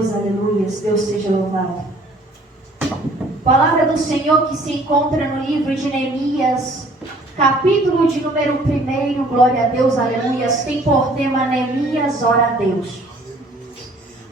Deus, aleluias, Deus seja louvado. Palavra do Senhor que se encontra no livro de Neemias, capítulo de número 1, glória a Deus, aleluias, tem por tema Neemias, ora a Deus.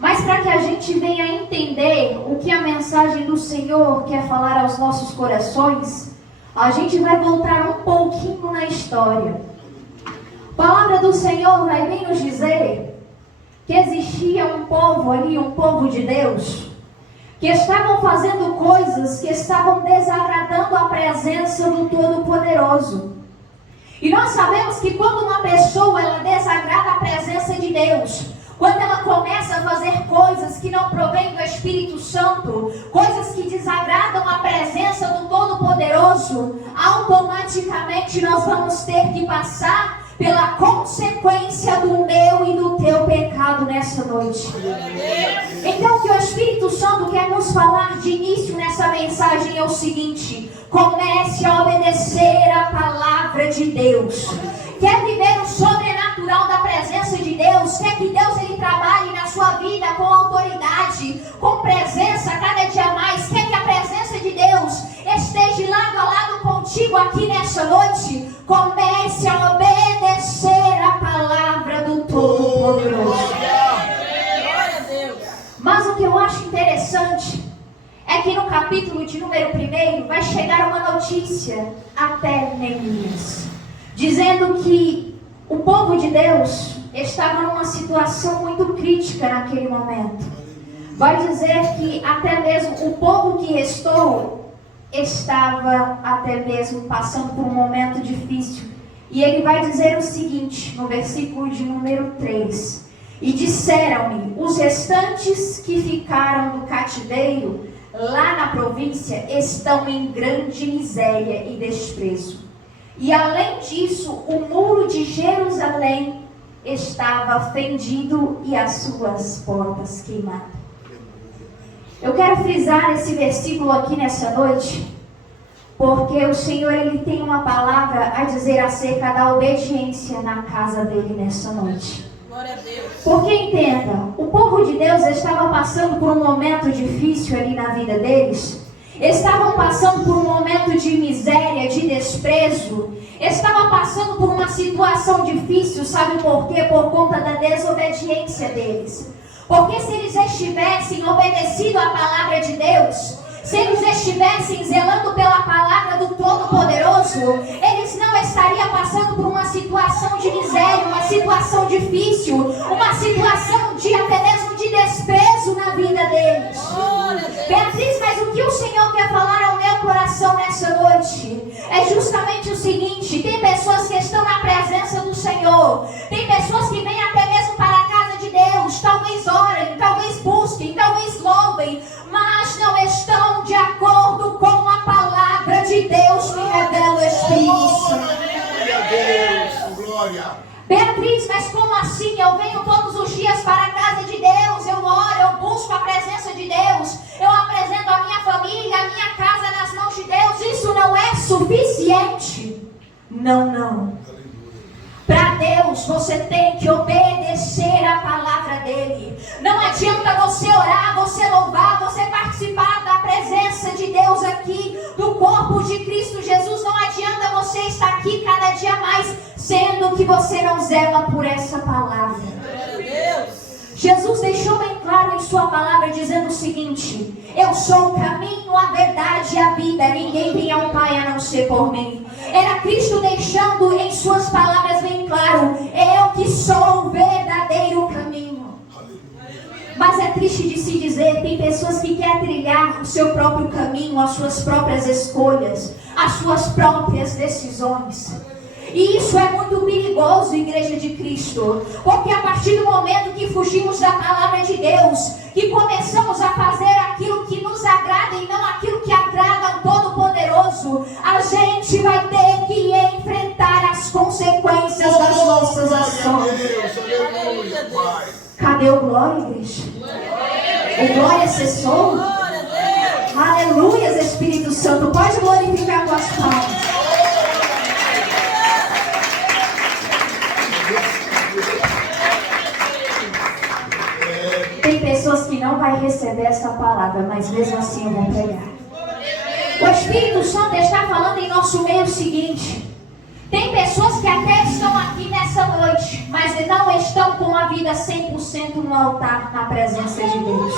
Mas para que a gente venha entender o que a mensagem do Senhor quer falar aos nossos corações, a gente vai voltar um pouquinho na história. A palavra do Senhor vai bem nos dizer que existia um povo ali, um povo de Deus, que estavam fazendo coisas que estavam desagradando a presença do Todo-Poderoso. E nós sabemos que quando uma pessoa ela desagrada a presença de Deus, quando ela começa a fazer coisas que não provêm do Espírito Santo, coisas que desagradam a presença do Todo-Poderoso, automaticamente nós vamos ter que passar pela consequência do meu e do teu pecado nessa noite. Então o que o Espírito Santo quer nos falar de início nessa mensagem é o seguinte: comece a obedecer a palavra de Deus. Quer viver o sobrenatural da presença de Deus? Quer que Deus ele trabalhe na sua vida com autoridade, com presença cada dia mais? Quer que a presença de Deus esteja lado a lado contigo aqui nessa noite? Comece a obedecer a palavra do Todo-Poderoso. Mas o que eu acho interessante é que no capítulo de número 1 vai chegar uma notícia até Neemias, dizendo que o povo de Deus estava numa situação muito crítica naquele momento. Vai dizer que até mesmo o povo que restou estava até mesmo passando por um momento difícil. E ele vai dizer o seguinte, no versículo de número 3: e disseram-me, os restantes que ficaram do cativeiro lá na província estão em grande miséria e desprezo. E além disso, o muro de Jerusalém estava fendido e as suas portas queimadas. Eu quero frisar esse versículo aqui nessa noite, porque o Senhor ele tem uma palavra a dizer acerca da obediência na casa dele nessa noite. Glória a Deus. Porque entenda, o povo de Deus estava passando por um momento difícil ali na vida deles. Estavam passando por um momento de miséria, de desprezo. Estavam passando por uma situação difícil, sabe por quê? Por conta da desobediência deles. Porque se eles estivessem obedecido à palavra de Deus, se eles estivessem zelando pela palavra do Todo-Poderoso, eles não estariam passando por uma situação de miséria, uma situação difícil, uma situação de até mesmo de desprezo na vida deles. Beatriz, mas o que o Senhor quer falar ao meu coração nessa noite é justamente o seguinte: tem pessoas que estão na presença do Senhor, tem pessoas que vêm até mesmo para a casa de Deus, talvez orem, talvez busquem, talvez louvem, mas não estão de acordo com a palavra de Deus que revela o Espírito Santo. Beatriz, mas como assim? Eu venho todos os dias para a casa de Deus, eu oro, eu busco a presença de Deus, eu apresento a minha família, a minha casa nas mãos de Deus. Isso não é suficiente? Não. Para Deus você tem que obedecer a palavra dele. Não adianta você orar, você louvar, você participar da presença de Deus aqui, do corpo de Cristo Jesus. Não adianta você estar aqui cada dia mais, sendo que você não zela por essa palavra. Jesus deixou bem claro em sua palavra, dizendo o seguinte: eu sou o caminho, a verdade e a vida, ninguém vem ao Pai a não ser por mim. Era Cristo deixando em suas palavras bem claro: eu que sou o verdadeiro caminho. Mas é triste de se dizer, tem pessoas que querem trilhar o seu próprio caminho, as suas próprias escolhas, as suas próprias decisões. E isso é muito perigoso, igreja de Cristo, porque a partir do momento que fugimos da palavra de Deus, que começamos a fazer aquilo que nos agrada e não aquilo que agrada ao Todo-Poderoso, a gente vai ter que enfrentar as consequências das nossas ações. Cadê o glória, igreja? O glória cessou? Aleluias, Espírito Santo, pode glorificar com as palmas. Tem pessoas que não vai receber essa palavra, mas mesmo assim eu vou pregar. O Espírito Santo está falando em nosso meio o seguinte: tem pessoas que até estão aqui nessa noite, mas não estão com a vida 100% no altar, na presença de Deus.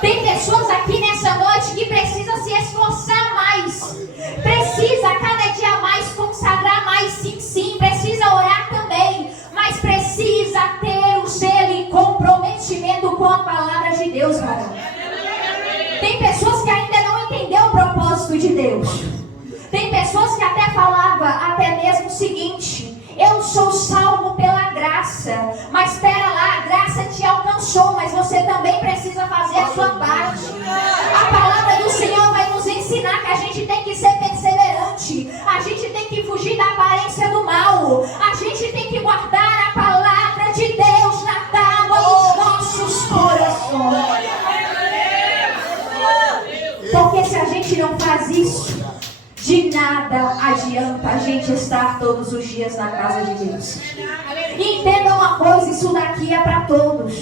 Tem pessoas aqui nessa noite que precisam se esforçar mais, precisa cada dia mais consagrar mais, sim, precisa orar também, mas precisa ter o zelo e comprometimento com a palavra de Deus, varão. Tem pessoas que ainda não entenderam o propósito de Deus. Tem pessoas que até falavam até mesmo o seguinte: eu sou salvo pela graça, mas espera lá, a graça te alcançou, mas você também precisa fazer a sua parte. A palavra do Senhor vai nos ensinar que a gente tem que ser perseverante, a gente tem que fugir da aparência do mal, a gente tem que guardar a palavra de Deus na tábua dos nossos corações. Porque se a gente não faz isso, de nada adianta a gente estar todos os dias na casa de Deus. E entenda uma coisa, isso daqui é para todos.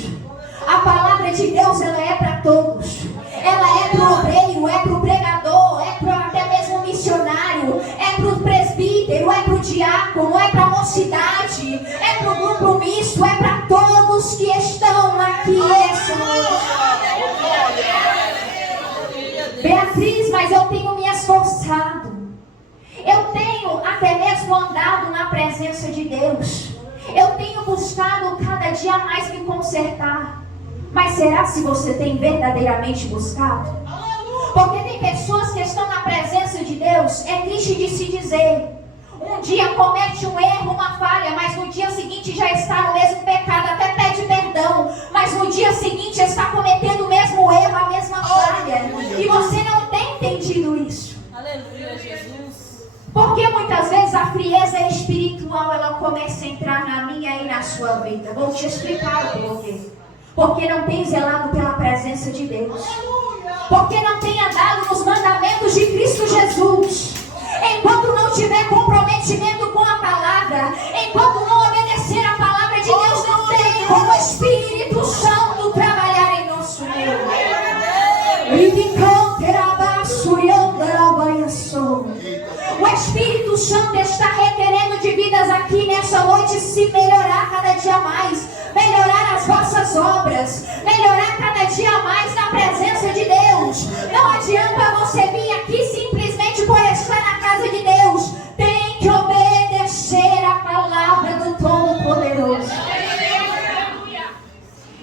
A palavra de Deus, ela é para todos. Ela é para o obreiro, é para o pregador, é para até mesmo o missionário, é para o presbítero, é para o diácono, é para a mocidade, é para o grupo misto, é para todos que estão aqui essa noite. Beatriz, mas eu tenho me esforçado. Eu tenho até mesmo andado na presença de Deus. Eu tenho buscado cada dia mais me consertar. Mas será se você tem verdadeiramente buscado? Porque tem pessoas que estão na presença de Deus, é triste de se dizer. Um dia comete um erro, uma falha, mas no dia seguinte já está no mesmo pecado, até pede perdão, mas no dia seguinte está cometendo o mesmo erro, a mesma falha. E você não tem entendido isso. Aleluia, Jesus. Porque muitas vezes a frieza espiritual, ela começa a entrar na minha e na sua vida. Vou te explicar o porquê. Porque não tem zelado pela presença de Deus. Porque não tem andado nos mandamentos de Cristo Jesus. Enquanto não tiver comprometimento com a palavra, enquanto não obedecer a palavra de Deus, não tem como o Espírito Santo trabalhar em nosso meio. O Espírito Santo está requerendo de vidas aqui nessa noite se melhorar cada dia mais, melhorar as vossas obras, melhorar cada dia mais na presença de Deus. Não adianta você vir aqui simplesmente por estar na casa de Deus. Tem que obedecer a palavra do Todo-Poderoso.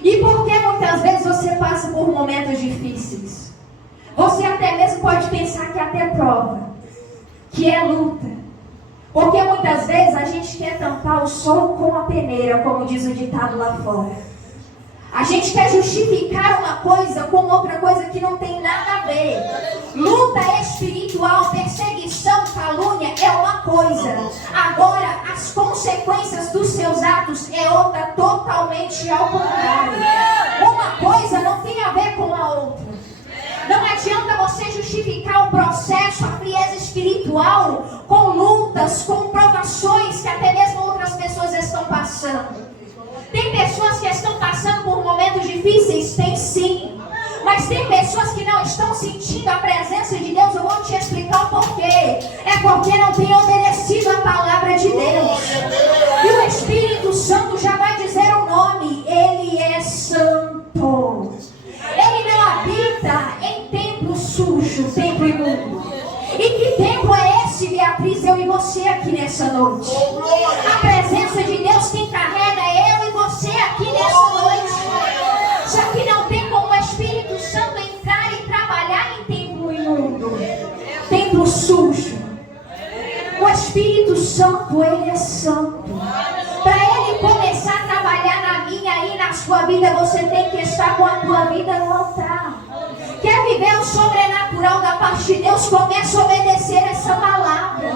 E por que muitas vezes você passa por momentos difíceis? Você até mesmo pode pensar que até prova, que é luta. Porque muitas vezes a gente quer tampar o sol com a peneira, como diz o ditado lá fora. A gente quer justificar uma coisa com outra coisa que não tem nada a ver. Luta espiritual, perseguição, calúnia é uma coisa. Agora, as consequências dos seus atos é outra, totalmente ao contrário. Uma coisa não tem a ver com a outra. Não adianta você justificar o processo, a frieza espiritual, com lutas, com provações que até mesmo outras pessoas estão passando. Tem pessoas que estão passando por momentos difíceis? Tem sim. Mas tem pessoas que não estão sentindo a presença de Deus. Eu vou te explicar o porquê. É porque não tem obedecido a palavra de Deus. E o Espírito Santo já vai dizer o nome. Ele é santo. Ele não habita em templo sujo, templo imundo. E que templo é esse, Beatriz, eu e você aqui nessa noite? A presença de Deus quem carrega é eu e você aqui nessa noite. Só que não tem como o Espírito Santo entrar e trabalhar em templo imundo, templo sujo. O Espírito Santo, ele é santo. Para ele começar a trabalhar na minha e na sua vida, você tem que estar com a tua vida no altar. Quer viver o sobrenatural da parte de Deus? Comece a obedecer essa palavra.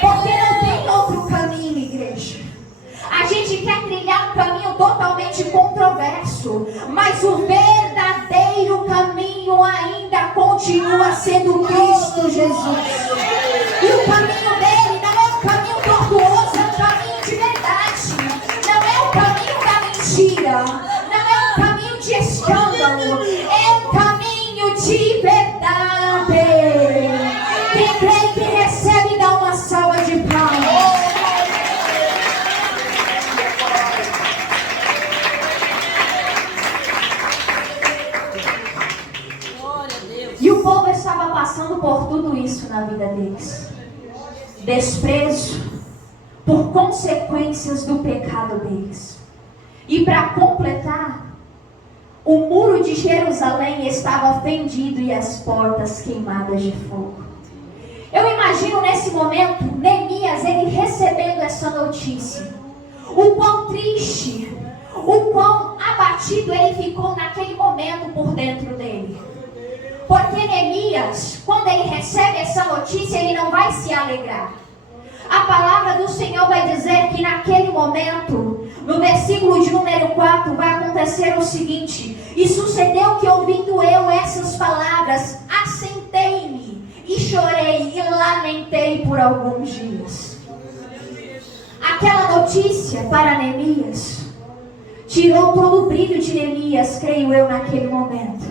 Porque não tem outro caminho, igreja. A gente quer trilhar um caminho totalmente controverso, mas o verdadeiro caminho ainda continua sendo Cristo Jesus. E o caminho dele não é um caminho tortuoso, é um caminho de verdade. Não é um caminho da mentira. Não é um caminho de escândalo. recebe e dá uma salva de palmas. E o povo estava passando por tudo isso na vida deles. Desprezo por consequências do pecado deles. E para completar, o muro de Jerusalém estava fendido e as portas queimadas de fogo. Eu imagino nesse momento, Neemias, ele recebendo essa notícia. O quão triste, o quão abatido ele ficou naquele momento por dentro dele. Porque Neemias, quando ele recebe essa notícia, ele não vai se alegrar. A palavra do Senhor vai dizer que naquele momento, no versículo de número 4, vai acontecer o seguinte: e sucedeu que, ouvindo eu essas palavras, assentei-me e chorei e lamentei por alguns dias. Aquela notícia para Neemias tirou todo o brilho de Neemias, creio eu, naquele momento.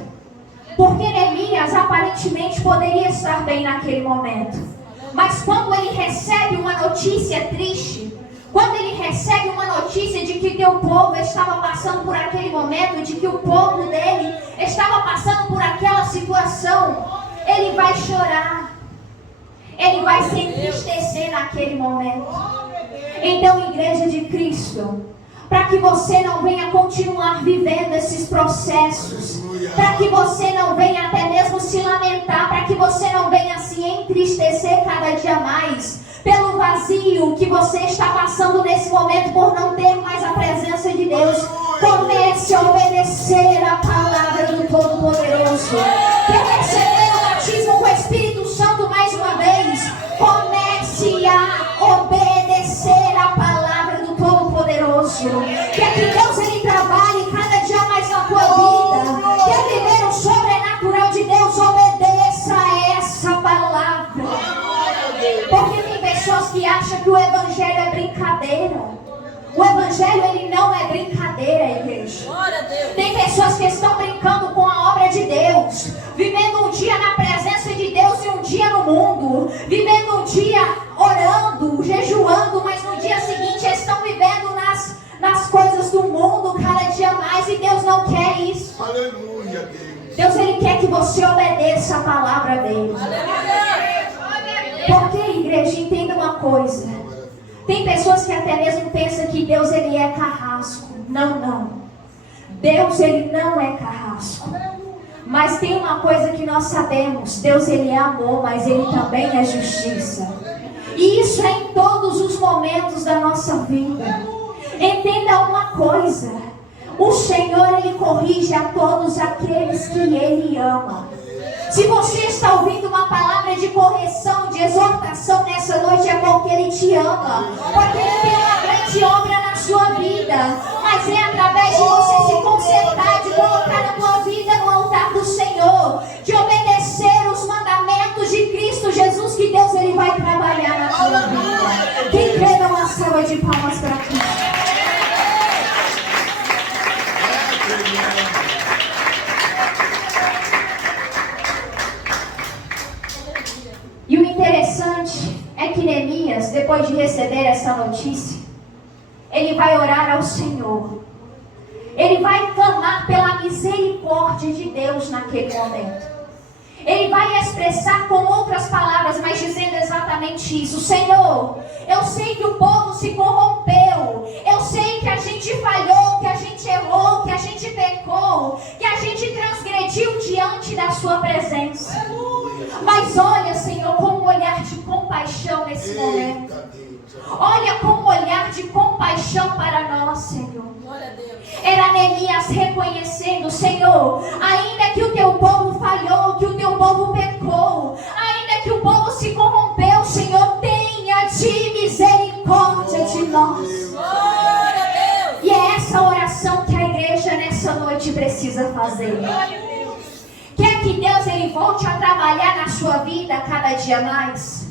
Porque Neemias aparentemente poderia estar bem naquele momento. Mas quando ele recebe uma notícia triste, quando ele recebe uma notícia de que teu povo estava passando por aquele momento, de que o povo dele estava passando por aquela situação, ele vai chorar. Ele vai se entristecer naquele momento. Então, Igreja de Cristo, para que você não venha continuar vivendo esses processos, para que você não venha até mesmo se lamentar, para que você não venha se entristecer cada dia mais pelo vazio que você está passando nesse momento por não ter mais a presença de Deus, comece a obedecer a palavra do Todo-Poderoso. Quer receber o batismo com o Espírito Santo mais uma vez? Comece a obedecer a palavra do Todo-Poderoso. Quer que Deus ele trabalhe cada dia mais na tua vida? Quer viver o sobrenatural de Deus? Obedeça a essa palavra. Porque tem pessoas que acham que o Evangelho é brincadeira. O Evangelho ele não é brincadeira, igreja. Tem pessoas que estão brincando com a obra de Deus, vivendo um dia na presença de Deus e um dia no mundo, vivendo um dia orando, jejuando, mas no dia seguinte estão vivendo nas coisas do mundo cada dia mais, e Deus não quer isso. Aleluia, Deus. Deus ele quer que você obedeça a palavra dele. Porque, igreja, entenda uma coisa. Tem pessoas que até mesmo pensam que Deus ele é carrasco. Não. Deus ele não é carrasco. Mas tem uma coisa que nós sabemos. Deus ele é amor, mas ele também é justiça. E isso é em todos os momentos da nossa vida. Entenda uma coisa. O Senhor ele corrige a todos aqueles que ele ama. Se você está ouvindo uma palavra de correção, de exortação nessa noite, é porque Ele te ama. Porque Ele tem uma grande obra na sua vida. Mas é através de você se consertar, de colocar a tua vida no altar do Senhor, de obedecer os mandamentos de Cristo Jesus, que Deus Ele vai trabalhar na tua vida. Quem crê, dá uma salva de palmas para Cristo. E o interessante é que Neemias, depois de receber essa notícia, ele vai orar ao Senhor. Ele vai clamar pela misericórdia de Deus naquele momento. Ele vai expressar com outras palavras, mas dizendo exatamente isso: Senhor, eu sei que o povo se corrompeu, eu sei que a gente falhou, que a gente errou, que a gente pecou, que a gente transgrediu diante da sua presença. Mas olha, Senhor, com um olhar de compaixão nesse momento. Olha com um olhar de compaixão para nós, Senhor. Era Neemias reconhecendo: Senhor, ainda que o teu povo falhou, que o teu povo pecou, ainda que o povo se corrompeu, Senhor, tenha de misericórdia de nós. E é essa oração que a igreja nessa noite precisa fazer. Quer que Deus ele volte a trabalhar na sua vida cada dia mais?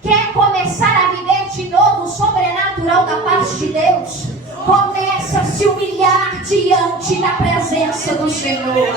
Quer começar a viver de novo o sobrenatural da parte de Deus? Começa a se humilhar diante da presença do Senhor.